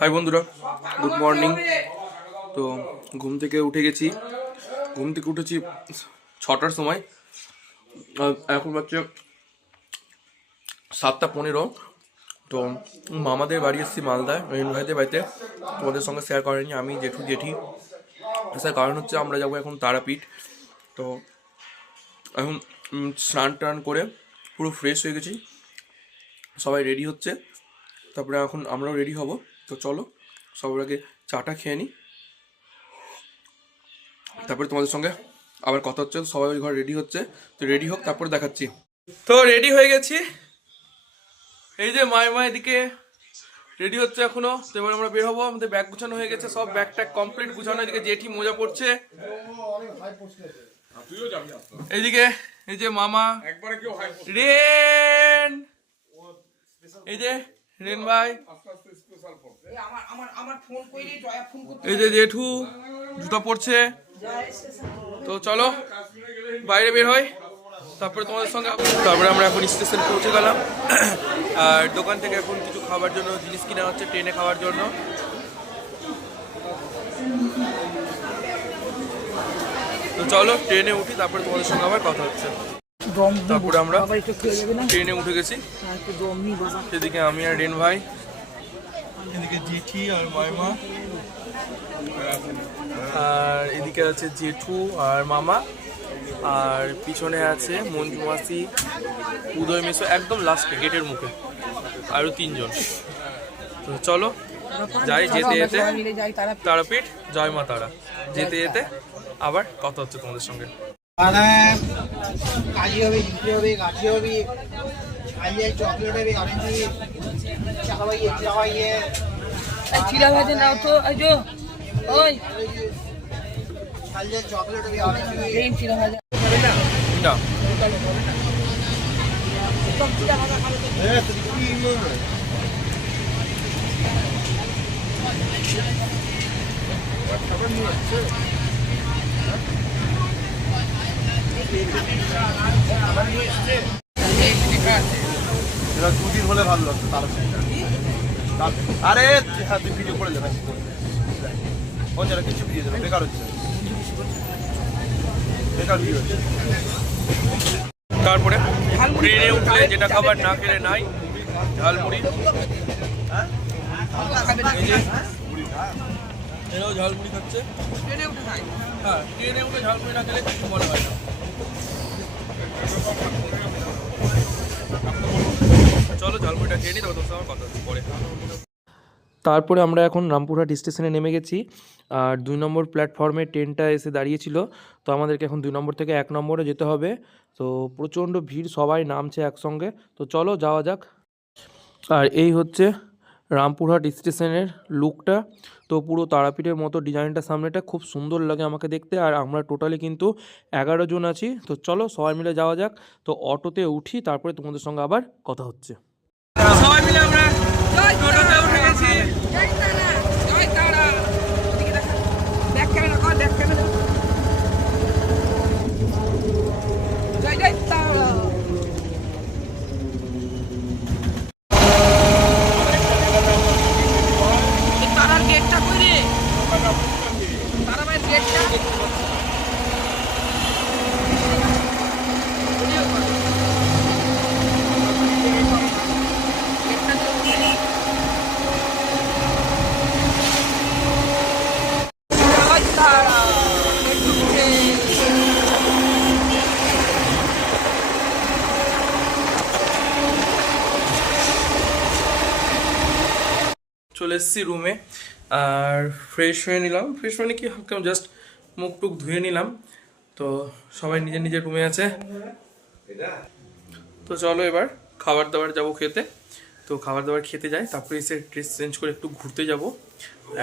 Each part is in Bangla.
হাই বন্ধুরা, গুড মর্নিং। তো ঘুম থেকে উঠে গেছি। ঘুম থেকে উঠেছি 6টার সময়। এখন বাচ্চা 7টা 15। তো মামাদের বাড়ি এসেছি মালদায়, রহিম ভাইদের বাড়িতে। তোমাদের সঙ্গে শেয়ার করেনি, আমি জেঠু জেঠি। স্যার কারণ হচ্ছে আমরা যাবো এখন তারাপীঠ। তো এখন স্নান টান করে পুরো ফ্রেশ হয়ে গেছি, সবাই রেডি হচ্ছে। তারপরে এখন আমরাও রেডি হব। তো চলো সবার আগে চাটা খেয়ে নিই, তারপরে তোমাদের সঙ্গে আবার কথা হচ্ছে। সবাই ওই ঘরে রেডি হচ্ছে, তো রেডি হোক তারপরে দেখাচ্ছি। তো রেডি হয়ে গেছি, এই যে মায় এদিকে রেডি হচ্ছে এখনো। তো এবার আমরা বের হবো, আমাদের ব্যাগ গুছানো হয়ে গেছে, সব ব্যাগ ট্যাগ কমপ্লিট গুছানো। এদিকে জেঠি মোজা পড়ছে, এইদিকে এই যে মামা রেন, এই যে রেন ভাই, এই যে জেঠু জুতা পড়ছে। তো চলো বাইরে বের হয়, তারপরে তোমাদের সঙ্গে। তারপরে আমরা এখন স্টেশন পৌঁছে গেলাম, আর দোকান থেকে এখন কিছু খাবার জন্য জিনিস কিনা হচ্ছে ট্রেনে খাওয়ার জন্য। তো চলো ট্রেনে উঠি, তারপরে তোমাদের সঙ্গে আবার কথা হচ্ছে। তারপরে আমরা ট্রেনে উঠে গেছি। এদিকে আমি আর রেন ভাই, এদিকে জেঠি আর মাইমা, আর এদিকে আছে জেঠু আর মামা, আর পিছনে আছে মঞ্জু মাসি, উদয় মেসো, একদম লাস্টে গেটের মুখে আরো 3জন। তো চলো যাই, যেতে যেতে তারাপীঠ, জয় মা তারা, যেতে যেতে আবার কথা হচ্ছে তোমাদের সঙ্গে। চিড়া ভাজা নাও তো, ওই চকলেট চিড়া ভাজা দুদিন হলে ভালো লাগতো। আরে হ্যাঁ, তুই ভিডিও করে দেবে, অঞ্জনা কিছু ভিডিও দেবে, বেকার হচ্ছে, বেকার ভিডিও হচ্ছে। তারপরে ট্রেনে উঠলে যেটা খাবার না খেলে নাই, ঝালমুড়ি। এরাও ঝালমুড়ি খাচ্ছে। হ্যাঁ, ট্রেনে উঠে ঝালমুড়ি না খেলে কিছু মনে হয় না। চলো ঝালমুড়িটা খেয়ে নিই, তারপর তোমার কথা হচ্ছে পরে। তারপরে আমরা এখন রামপুরহাট স্টেশনে নেমে গেছি, আর 2 নম্বর প্ল্যাটফর্মে ট্রেনটা এসে দাঁড়িয়েছিল। তো আমাদেরকে এখন 2 নম্বর থেকে 1 নম্বরে যেতে হবে। তো প্রচণ্ড ভিড়, সবাই নামছে একসঙ্গে। তো চলো যাওয়া যাক। আর এই হচ্ছে রামপুরহাট স্টেশনের লুকটা। তো পুরো তারাপীঠের মতো ডিজাইনটা সামনেটা খুব সুন্দর লাগে আমাকে দেখতে। আর আমরা টোটালি কিন্তু 11 জন আছি। তো চলো সবাই মিলে যাওয়া যাক। তো অটোতে উঠি, তারপরে তোমাদের সঙ্গে আবার কথা হচ্ছে। সবাই মিলে আমরা টোটোতে উঠে গেছি। চলে এসেছি রুমে, আর ফ্রেশ হয়ে নিলাম। ফ্রেশ মানে কি, জাস্ট মুখ টুক ধুয়ে নিলাম। তো সবাই নিজের নিজের রুমে আছে। তো চলো এবার খাবার দাবার যাবো খেতে। তো খাবার দাবার খেতে যাই, তারপরে এসে ড্রেস চেঞ্জ করে একটু ঘুরতে যাব।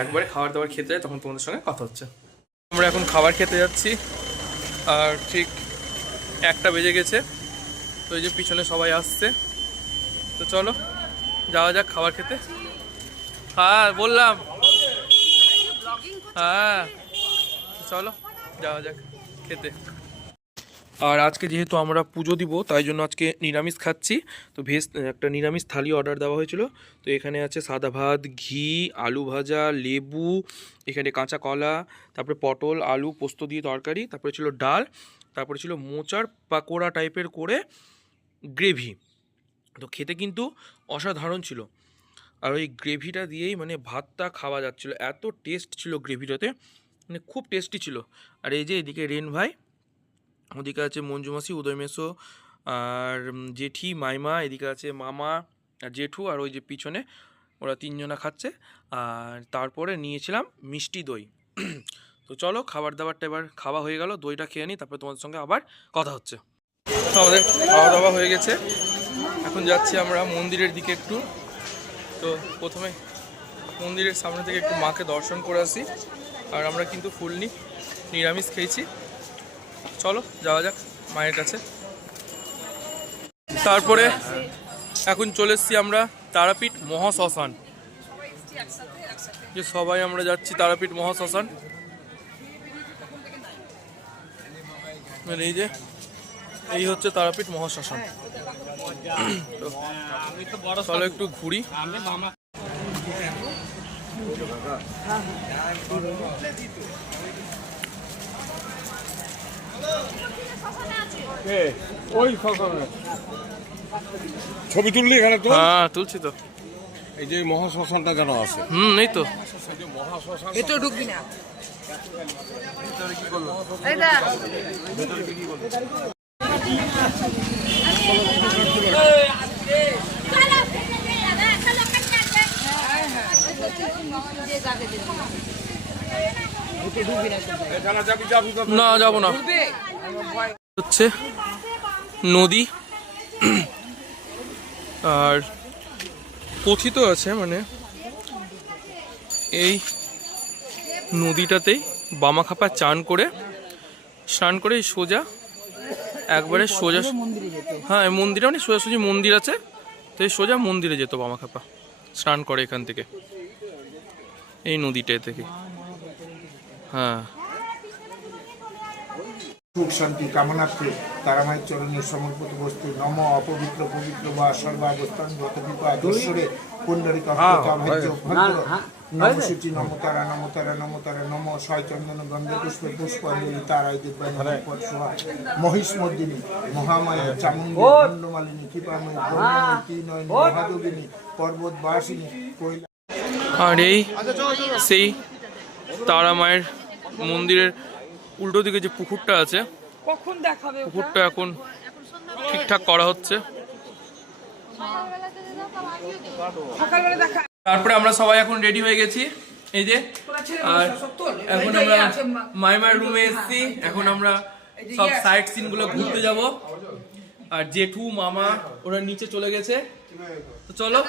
একবারে খাবার দাবার খেতে যাই, তখন তোমাদের সঙ্গে কথা হচ্ছে। আমরা এখন খাবার খেতে যাচ্ছি, আর ঠিক 1টা বেজে গেছে। তো এই যে পিছনে সবাই আসছে। তো চলো যাওয়া যাক খাবার খেতে। হ্যাঁ বললাম, হ্যাঁ চলো যাওয়া যাক খেতে। আর আজকে যেহেতু আমরা পুজো দিব তাই জন্য আজকে নিরামিষ খাচ্ছি। তো ভেজ একটা নিরামিষ থালি অর্ডার দেওয়া হয়েছিল। তো এখানে আছে সাদা ভাত, ঘি, আলু ভাজা, লেবু, এখানে কাঁচা কলা, তারপরে পটল, আলু, পোস্ত দিয়ে তরকারি, তারপরে ছিল ডাল, তারপরে ছিল মোচার পাকোড়া টাইপের করে গ্রেভি। তো খেতে কিন্তু অসাধারণ ছিল। আর ওই গ্রেভিটা দিয়েই মানে ভাতটা খাওয়া যাচ্ছিলো, এত টেস্ট ছিল গ্রেভিটাতে, মানে খুব টেস্টি ছিল। আর এই যে এদিকে রেন ভাই, ওদিকে আছে মঞ্জু মাসি, উদয় মেসো, আর জেঠি, মাইমা, এদিকে আছে মামা আর জেঠু, আর ওই যে পিছনে ওরা তিনজনা খাচ্ছে। আর তারপরে নিয়েছিলাম মিষ্টি দই। তো চলো খাবার দাবারটা এবার খাওয়া হয়ে গেল, দইটা খেয়ে নিই, তারপরে তোমাদের সঙ্গে আবার কথা হচ্ছে। তো আমাদের খাওয়া দাওয়া হয়ে গেছে, এখন যাচ্ছি আমরা মন্দিরের দিকে একটু। তো প্রথমে মন্দিরের সামনে থেকে একটু মাকে দর্শন করে আসি। আর আমরা কিন্তু ফুলনি নিরামিষ খেয়েছি। চলো যাওয়া যাক মায়ের কাছে। তারপরে এখন চলে এসেছি আমরা তারাপীঠ মহাশ্মশান, যে সবাই আমরা যাচ্ছি তারাপীঠ মহাশ্মশান। এই যে এই হচ্ছে তারাপীঠ মহাশ্মশান। চলো একটু ঘুরি। ছবি তুললি এখানে তো? হ্যাঁ তুলছি তো। এই যে মহাশ্মশানটা যেন আছে। এই তো ভেতরে ঢুকবি না। না যাবো না, হচ্ছে নদী। আর কথিত আছে মানে এই নদীটাতেই বামাখাপা স্নান করে সোজা একবারে সোজা, হ্যাঁ মন্দিরে মানে সোজাসুজি মন্দির আছে, তো এই সোজা মন্দিরে যেত বামাখাপা, স্নান করে এখান থেকে এই নদীটা থেকে। হ্যাঁ সুখ শান্তি কামনার্থে তারামায়ের চরণে সমর্পিত বস্তু নম অপবিত্র পবিত্র বা সর্বাবস্থান গত বিপদ দস্যরে পুণ্ডরিক অভ্য নমসূচি নমতারা নমতারা নমতারা নম ছয় চন্দন গন্ধে পুষ্পে পুষ্পাঞ্জলি তারাই দিব্যাঙ্গ মহিষ মর্দিনী মহামায়া চামুণ্ডী দণ্ডমালিনী কৃপাময়ী ব্রহ্মময়ী ত্রিনয়নী মহাযোগিনী পর্বতবাসিনী কৈলা। আর এই সেই তারা মায়ের মন্দিরের উল্টো দিকে যে পুকুরটা আছে, কখন দেখাবে পুকুরটা এখন ঠিকঠাক করা হচ্ছে। সকালবেলা দেখা। তারপরে আমরা সবাই এখন রেডি হয়ে গেছি, এই যে। আর এখন আমরা মাইমার রুমে এসেছি, এখন আমরা সব সাইট সিন গুলো ঘুরতে যাব। আর জেঠু মামা ওরা নিচে চলে গেছে, তো চলো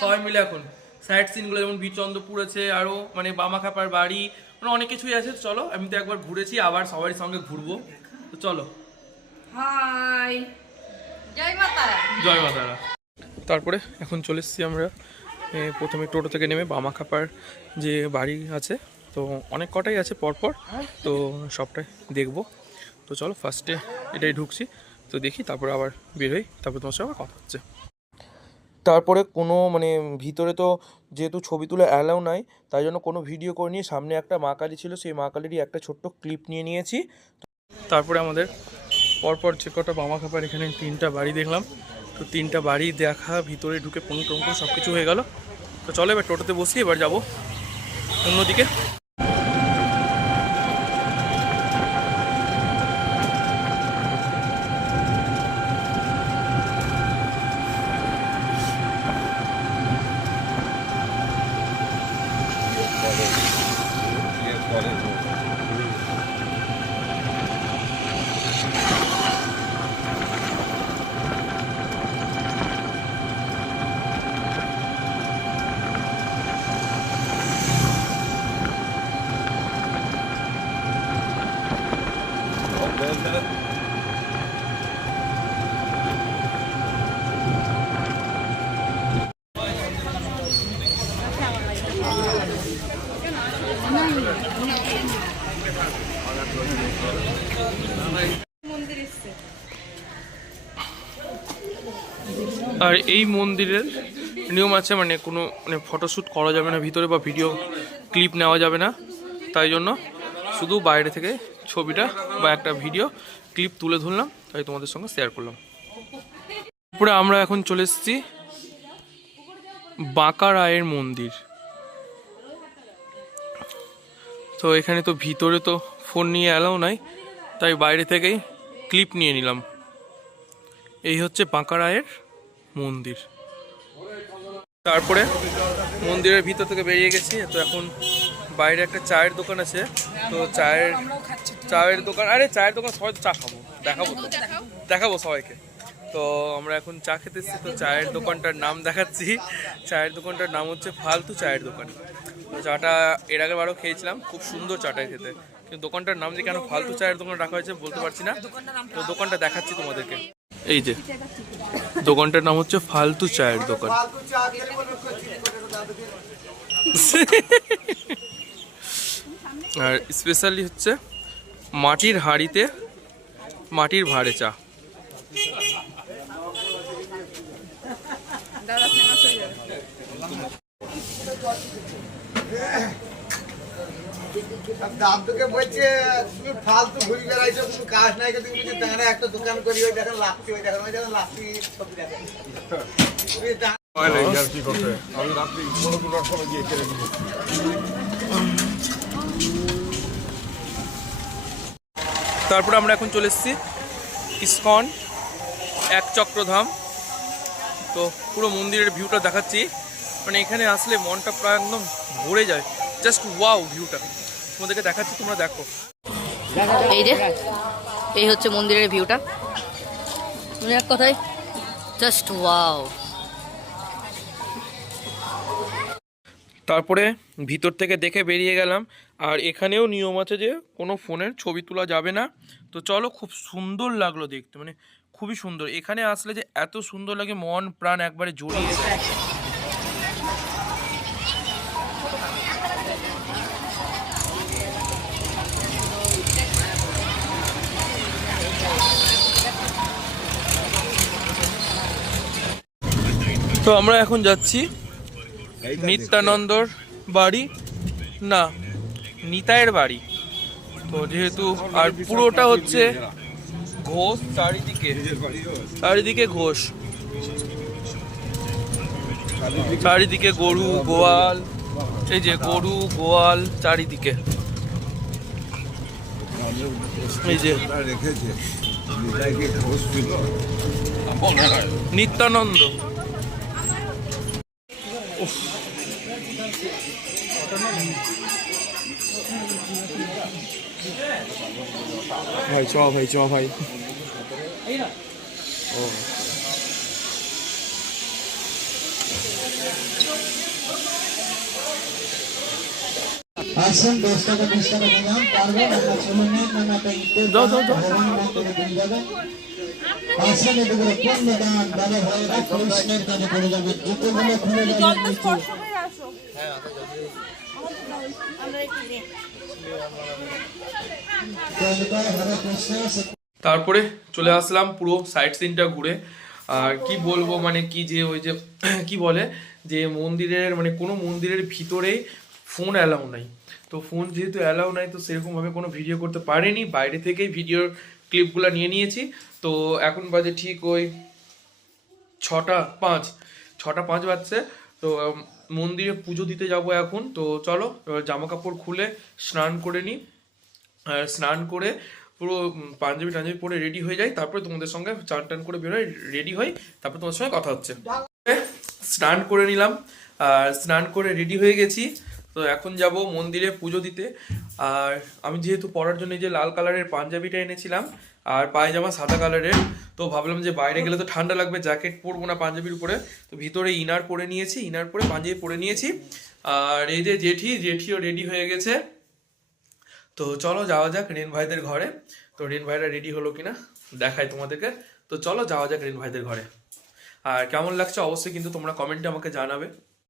সবাই মিলে এখন সাইট সিন গুলো, যেমন বীরচন্দ্রপুর আছে, আরো মানে বামাখাপার বাড়ি, মানে অনেক কিছুই আছে। চলো আমি তো একবার ঘুরেছি, আবার সবারই সঙ্গে ঘুরবো, তো চলো। হাই, জয় মা তারা। তারপরে এখন চলে এসেছি আমরা প্রথমে টোটো থেকে নেমে বামাখাপার যে বাড়ি আছে, তো অনেক কটাই আছে পরপর, তো সবটাই দেখবো। তো চলো ফার্স্টে এটাই ঢুকছি, তো দেখি, তারপরে আবার বের হই, তারপরে তোমার সঙ্গে কথা হচ্ছে। তারপরে কোনো মানে ভিতরে তো যেহেতু ছবি তুলে অ্যালাউ নাই, তাই জন্য কোনো ভিডিও করে নিয়ে সামনে একটা মা কালী ছিল, সেই মা কালীরই একটা ছোট্ট ক্লিপ নিয়ে নিয়েছি। তারপরে আমাদের পরপর যে কটা বামাখাপার এখানে 3টা বাড়ি দেখলাম, তো 3টা বাড়ি দেখা, ভিতরে ঢুকে টঙ্ক সব কিছু হয়ে গেল। তো চলো এবার টোটোতে বসি, এবার যাবো অন্যদিকে। আর এই মন্দিরের নিয়ম আছে, মানে কোনো মানে ফটোশ্যুট করা যাবে না ভিতরে, বা ভিডিও ক্লিপ নেওয়া যাবে না, তাই জন্য শুধু বাইরে থেকে ছবিটা বা একটা ভিডিও ক্লিপ তুলে ধরলাম, তাই তোমাদের সঙ্গে শেয়ার করলাম। তারপরে আমরা এখন চলে এসেছি বাঁকা রায়ের মন্দির। তো এখানে তো ভিতরে তো ফোন নিয়ে অ্যালাউ নাই, তাই বাইরে থেকেই ক্লিপ নিয়ে নিলাম। এই হচ্ছে বাঁকা রায়ের মন্দির। তারপরে মন্দিরের ভিতর থেকে বেরিয়ে গেছি, তো এখন বাইরে একটা চায়ের দোকান আছে, তো চায়ের দোকান, আরে চায়ের দোকান সবাই তো চা খাবো, দেখাবো সবাইকে। তো আমরা এখন চা খেতে এসেছি, তো চায়ের দোকানটার নাম দেখাচ্ছি। চায়ের দোকানটার নাম হচ্ছে ফালতু চায়ের দোকান। তো চাটা এর আগের বারও খেয়েছিলাম, খুব সুন্দর চাটা খেতে, কিন্তু দোকানটার নাম যে কেন ফালতু চায়ের দোকান রাখা হয়েছে বলতে পারছি না। তো দোকানটা দেখাচ্ছি তোমাদেরকে, এই যে দোকানটার নাম হচ্ছে ফালতু চায়ের দোকান। আর স্পেশালি হচ্ছে মাটির হাঁড়িতে মাটির ভাঁড়ে চা। দাদুকে বলছে তুমি ফালতু ঘুরে বেড়াইছো, কোনো কাজ নাই, তুমি দাঁড়া একটা দোকান করি, ওই দেখেন লাস্তি, ওই দেখেন লাস্তি ছবি দেখেন। আমি রাত্রি 11-12টার সময় গিয়ে কেড়ে নিয়েছি। তারপরে আমরা এখন চলে এসেছি ইসকন এক চক্রধাম। তো পুরো মন্দিরের ভিউটা দেখাচ্ছি, মানে এখানে আসলে মনটা প্রায় একদম ভরে যায়, জাস্ট ওয়াও ভিউটা তোমাদেরকে দেখাচ্ছি, তোমরা দেখো। এই হচ্ছে মন্দিরের ভিউটা, মানে এক কথায় জাস্ট ওয়াও। তারপরে ভিতর থেকে দেখে বেরিয়ে গেলাম। আর এখানেও নিয়ম আছে যে কোনো ফোনের ছবি তোলা যাবে না। তো চলো, খুব সুন্দর লাগলো দেখতে, মানে খুবই সুন্দর। এখানে আসলে যে এত সুন্দর লাগে, মন প্রাণ একবারে জড়িয়ে যায়। তো আমরা এখন যাচ্ছি নিত্যানন্দর বাড়ি, না নিতাইয়ের বাড়ি। তো যেহেতু আর পুরোটা হচ্ছে ঘোষ, চারিদিকে ঘোষ, চারিদিকে গরু গোয়াল, এই যে গরু গোয়াল চারিদিকে, এই যে নিত্যানন্দ। ভাই চ ভাই। আসুন 10 টাকা 20 টাকা নিলাম, পারবেন আপনার ছেলে মেয়ে নানাটা আসুন, এদিকে পূর্ণ দান দাদা ভাইরা কৃষ্ণের কাছে করে যাবে, জুতোগুলো খুলে যাবে নিচে। তারপরে চলে আসলাম পুরো সাইট সিনটা ঘুরে। আর কি বলবো, মানে কি যে ওই যে কি বলে যে মন্দিরের, মানে কোনো মন্দিরের ভিতরে ফোন অ্যালাউ নাই। তো ফোন যেহেতু অ্যালাউ নাই, তো সেরকমভাবে কোনো ভিডিও করতে পারিনি, বাইরে থেকেই ভিডিওর ক্লিপগুলো নিয়ে নিয়েছি। তো এখন বাজে ঠিক ওই 6:05 বাজছে। তো মন্দিরে পুজো দিতে যাব এখন। তো চলো জামা কাপড় খুলে স্নান করে নিই, আর স্নান করে পুরো পাঞ্জাবি টাঞ্জাবি পরে রেডি হয়ে যাই, তারপরে তোমাদের সঙ্গে চান টান করে বেরোয়, রেডি হই, তারপরে তোমাদের সঙ্গে কথা হচ্ছে। স্নান করে নিলাম, আর স্নান করে রেডি হয়ে গেছি। তো এখন যাব মন্দিরে পুজো দিতে। আর আমি যেহেতু পরার জন্য যে লাল কালারের পাঞ্জাবিটা এনেছিলাম আর পায়জামা সাদা কালারের, তো ভাবলাম যে বাইরে গেলে তো ঠান্ডা লাগবে, জ্যাকেট পরবো না পাঞ্জাবির উপরে, তো ভিতরে ইনার পরে নিয়েছি, ইনার পরে পাঞ্জাবি পরে নিয়েছি। আর এই যে জেঠিও রেডি হয়ে গেছে। তো চলো যাওয়া যাক রেন ভাইদের ঘরে। তো রেন ভাইরা রেডি হলো কিনা দেখাই তোমাদেরকে। তো চলো যাওয়া যাক রেন ভাইদের ঘরে। আর কেমন লাগছে অবশ্যই কিন্তু তোমরা কমেন্টে আমাকে জানাবে।